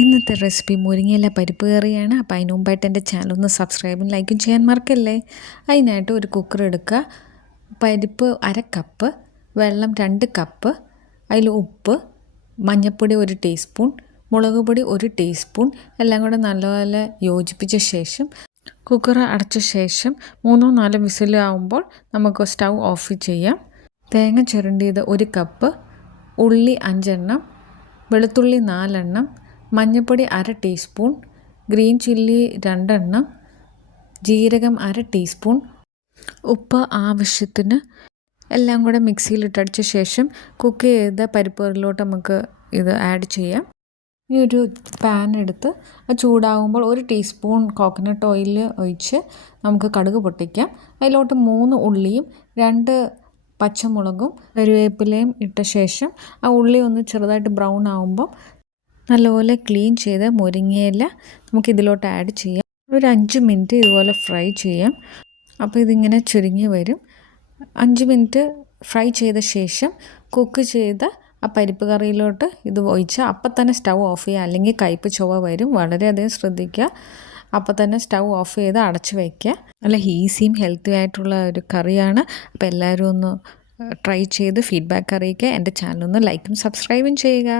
ഇന്നത്തെ റെസിപ്പി മുരിങ്ങയില പരിപ്പ് കറിയാണ്. അപ്പോൾ അതിന് മുമ്പായിട്ട് എൻ്റെ ചാനൽ ഒന്ന് സബ്സ്ക്രൈബും ലൈക്കും ചെയ്യാൻ മറക്കല്ലേ. അതിനായിട്ട് ഒരു കുക്കർ എടുക്കുക, പരിപ്പ് 1/2 കപ്പ്, വെള്ളം 2 കപ്പ്, അതിൽ ഉപ്പ്, മഞ്ഞൾപ്പൊടി 1 ടീസ്പൂൺ, മുളക് പൊടി 1 ടീസ്പൂൺ എല്ലാം കൂടെ നല്ലപോലെ യോജിപ്പിച്ച ശേഷം കുക്കർ അടച്ച ശേഷം 3-4 വിസിലാവുമ്പോൾ നമുക്ക് സ്റ്റൗ ഓഫ് ചെയ്യാം. തേങ്ങ ചുരണ്ടിയത് 1 കപ്പ്, ഉള്ളി 5 എണ്ണം, വെളുത്തുള്ളി 4 എണ്ണം, മഞ്ഞൾപ്പൊടി 1/2 ടീസ്പൂൺ, ഗ്രീൻ ചില്ലി 2 എണ്ണം, ജീരകം 1/2 ടീസ്പൂൺ, ഉപ്പ് ആവശ്യത്തിന് എല്ലാം കൂടെ മിക്സിയിലിട്ടടിച്ച ശേഷം കുക്ക് ചെയ്ത പരിപ്പുകളിലോട്ട് നമുക്ക് ഇത് ആഡ് ചെയ്യാം. ഈ ഒരു പാൻ എടുത്ത് ചൂടാകുമ്പോൾ 1 ടീസ്പൂൺ കോക്കനട്ട് ഓയിൽ ഒഴിച്ച് നമുക്ക് കടുക് പൊട്ടിക്കാം. അതിലോട്ട് 3 ഉള്ളിയും 2 പച്ചമുളകും കറിവേപ്പിലയും ഇട്ട ശേഷം ആ ഉള്ളി ഒന്ന് ചെറുതായിട്ട് ബ്രൗൺ ആകുമ്പോൾ നല്ലപോലെ ക്ലീൻ ചെയ്ത മുരിങ്ങയില നമുക്കിതിലോട്ട് ആഡ് ചെയ്യാം. ഒരു 5 മിനിറ്റ് ഇതുപോലെ ഫ്രൈ ചെയ്യാം. അപ്പോൾ ഇതിങ്ങനെ ചുരുങ്ങി വരും. 5 മിനിറ്റ് ഫ്രൈ ചെയ്ത ശേഷം കുക്ക് ചെയ്ത ആ പരിപ്പ് കറിയിലോട്ട് ഇത് ഒഴിച്ച് അപ്പം തന്നെ സ്റ്റൗ ഓഫ് ചെയ്യുക, അല്ലെങ്കിൽ കയ്പ്പ് ചുവ വരും. വളരെയധികം ശ്രദ്ധിക്കുക. അപ്പം തന്നെ സ്റ്റൗ ഓഫ് ചെയ്ത് അടച്ച് വയ്ക്കുക. നല്ല ഈസിയും ഹെൽത്തി ആയിട്ടുള്ള ഒരു കറിയാണ്. അപ്പോൾ എല്ലാവരും ഒന്ന് ട്രൈ ചെയ്ത് ഫീഡ്ബാക്ക് അറിയിക്കുക. എൻ്റെ ചാനലൊന്ന് ലൈക്കും സബ്സ്ക്രൈബും ചെയ്യുക.